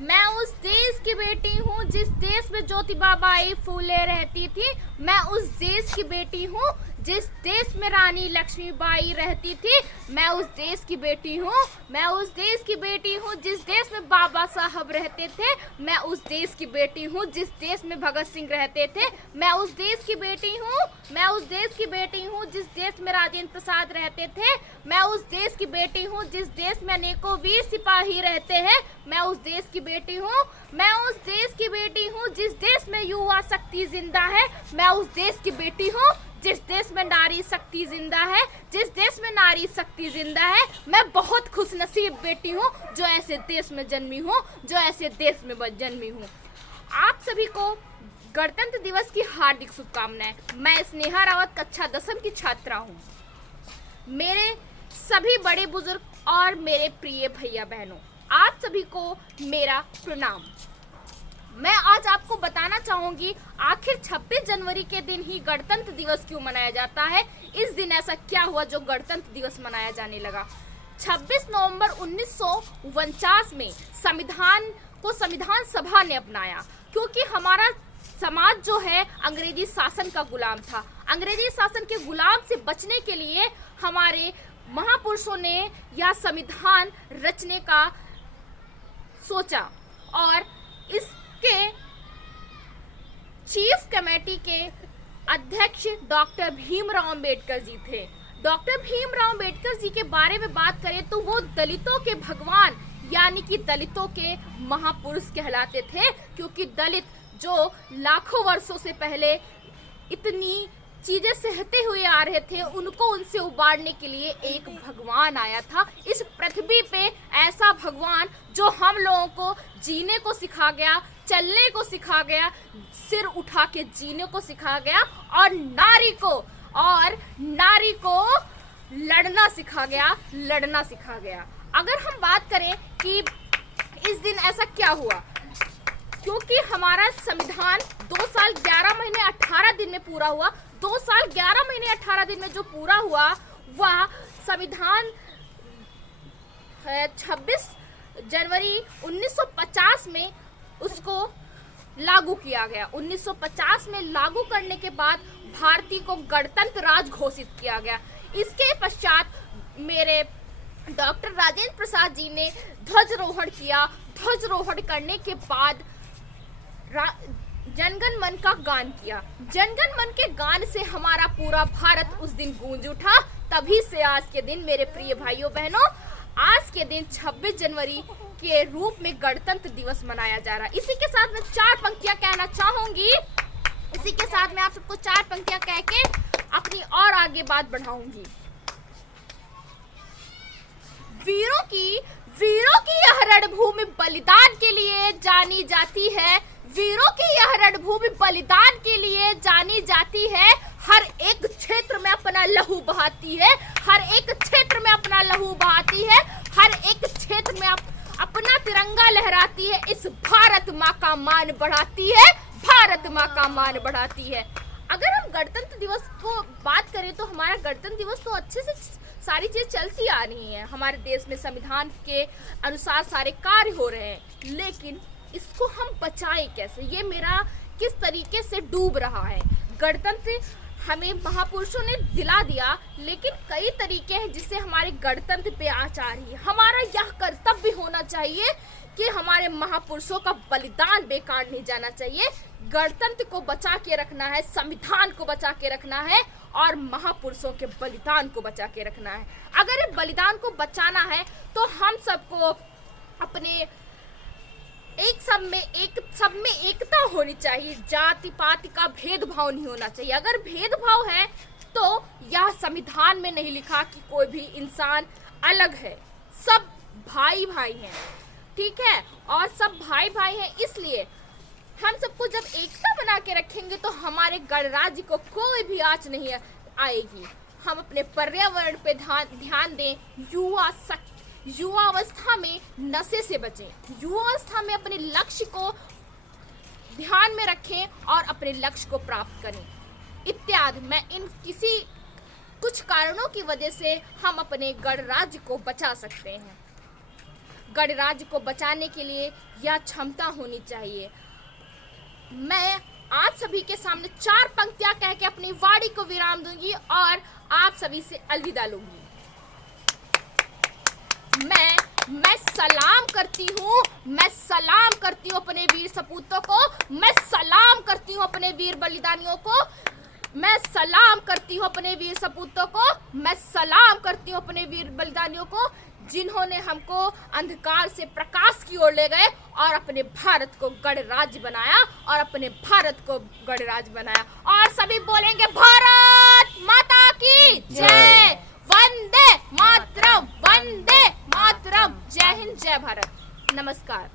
मैं उस देश की बेटी हूँ जिस देश में ज्योतिबा बाई फूले रहती थी। मैं उस देश की बेटी हूँ जिस देश में रानी लक्ष्मीबाई रहती थी। मैं उस देश की बेटी हूँ। मैं उस देश की बेटी हूँ जिस देश में बाबा साहब रहते थे। मैं उस देश की बेटी हूँ जिस देश में भगत सिंह रहते थे। मैं उस देश की बेटी हूँ। मैं उस देश की बेटी हूँ जिस देश में राजेंद्र प्रसाद रहते थे। मैं उस देश की बेटी हूँ जिस देश में अनेकों वीर सिपाही रहते हैं। मैं उस देश की बेटी हूँ। मैं उस देश की बेटी हूँ जिस देश में युवा शक्ति जिंदा है। मैं उस देश की बेटी हूँ जिस देश में नारी शक्ति जिंदा है। जिस देश में नारी शक्ति जिंदा है। मैं बहुत खुशनसीब बेटी हूँ जो ऐसे देश में जन्मी हूँ, जो ऐसे देश में जन्मी हूँ। आप सभी को गणतंत्र दिवस की हार्दिक शुभकामनाएं। मैं स्नेहा रावत कक्षा 10वीं की छात्रा हूँ। मेरे सभी बड़े बुजुर्ग और मेरे प्रिय भैया बहनों, आप सभी को मेरा प्रणाम। मैं आज आपको बताना चाहूंगी आखिर 26 जनवरी के दिन ही गणतंत्र दिवस क्यों मनाया जाता है। इस दिन ऐसा क्या हुआ जो गणतंत्र दिवस मनाया जाने लगा। 26 नवंबर 1949 में संविधान सभा ने अपनाया, क्योंकि हमारा समाज जो है अंग्रेजी शासन का गुलाम था। अंग्रेजी शासन के गुलाम से बचने के लिए हमारे महापुरुषों ने यह संविधान रचने का सोचा और इसके चीफ कमेटी के अध्यक्ष डॉक्टर भीमराव अंबेडकर जी थे। डॉक्टर भीमराव अंबेडकर जी के बारे में बात करें तो वो दलितों के भगवान यानी कि दलितों के महापुरुष कहलाते थे, क्योंकि दलित जो लाखों वर्षों से पहले इतनी चीजें सहते हुए आ रहे थे, उनको उनसे उबारने के लिए एक भगवान आया था इस पृथ्वी पे। ऐसा भगवान जो हम लोगों को जीने को सिखा गया, चलने को सिखा गया, सिर उठा के जीने को सिखा गया और नारी को लड़ना सिखा गया। अगर हम बात करें कि इस दिन ऐसा क्या हुआ, क्योंकि हमारा संविधान 2 साल 11 महीने 18 दिन में पूरा हुआ। 2 साल 11 महीने 18 दिन में जो पूरा हुआ वह संविधान 26 जनवरी 1950 में उसको लागू किया गया। 1950 में लागू करने के बाद भारतीय को गणतंत्र राज्य घोषित किया गया। इसके पश्चात मेरे डॉक्टर राजेंद्र प्रसाद जी ने ध्वजारोहण किया। ध्वजारोहण करने के बाद जनगण मन का गान किया। जनगण मन के गान से हमारा पूरा भारत उस दिन गूंज उठा। तभी से आज के दिन मेरे प्रिय भाइयों बहनों, आज के दिन 26 जनवरी के रूप में गणतंत्र दिवस मनाया जा रहा है। इसी के साथ मैं 4 पंक्तियां कहना चाहूंगी। इसी के साथ मैं आप सबको 4 पंक्तियां कह के अपनी और आगे बात बढ़ाऊंगी। वीरों की यह रणभूमि बलिदान के लिए जानी जाती है। वीरों की यह रणभूमि बलिदान के लिए जानी जाती है। हर एक क्षेत्र में अपना लहू बहाती है। हर एक क्षेत्र में अपना लहू बहाती है। हर एक क्षेत्र में अपना तिरंगा लहराती है। इस भारत माँ का मान बढ़ाती है। भारत माँ का मान बढ़ाती है। अगर हम गणतंत्र दिवस को बात करें तो हमारा गणतंत्र दिवस तो अच्छे से सारी चीज चलती आ रही है। हमारे देश में संविधान के अनुसार सारे कार्य हो रहे हैं, लेकिन इसको हम बचाएं कैसे, ये मेरा किस तरीके से डूब रहा है। गणतंत्र हमें महापुरुषों ने दिला दिया, लेकिन कई तरीके हैं जिससे हमारे गणतंत्र पे आँच आ रही है। हमारा यह कर्तव्य होना चाहिए कि हमारे महापुरुषों का बलिदान बेकार नहीं जाना चाहिए। गणतंत्र को बचा के रखना है, संविधान को बचा के रखना है और महापुरुषों के बलिदान को बचा के रखना है। अगर इस बलिदान को बचाना है तो हम सबको अपने सब में एकता होनी चाहिए। जाति पाति का भेदभाव नहीं होना चाहिए। अगर भेदभाव है तो यह संविधान में नहीं लिखा कि कोई भी इंसान अलग है। सब भाई भाई हैं, ठीक है, और सब भाई भाई हैं। इसलिए हम सबको जब एकता बना के रखेंगे तो हमारे गणराज्य को कोई भी आँच नहीं आएगी। हम अपने पर्यावरण पे ध्यान दें। युवावस्था में नशे से बचें। युवावस्था में अपने लक्ष्य को ध्यान में रखें और अपने लक्ष्य को प्राप्त करें इत्यादि। मैं इन कुछ कारणों की वजह से हम अपने गणराज्य को बचा सकते हैं। गणराज्य को बचाने के लिए यह क्षमता होनी चाहिए। मैं आप सभी के सामने 4 पंक्तियां कह के अपनी वाणी को विराम दूंगी और आप सभी से अलविदा लूंगी। मैं सलाम करती हूँ, मैं सलाम करती हूँ अपने वीर सपूतों को, मैं सलाम करती हूँ अपने वीर बलिदानियों को, मैं सलाम करती हूँ अपने वीर सपूतों को, मैं सलाम करती हूँ अपने वीर बलिदानियों को, जिन्होंने हमको अंधकार से प्रकाश की ओर ले गए और अपने भारत को गणराज्य बनाया और अपने भारत को गणराज्य बनाया। और सभी बोलेंगे भारत माता की जय, वंदे मातरम, वंदे मातरम। जय हिंद, जय भारत, नमस्कार।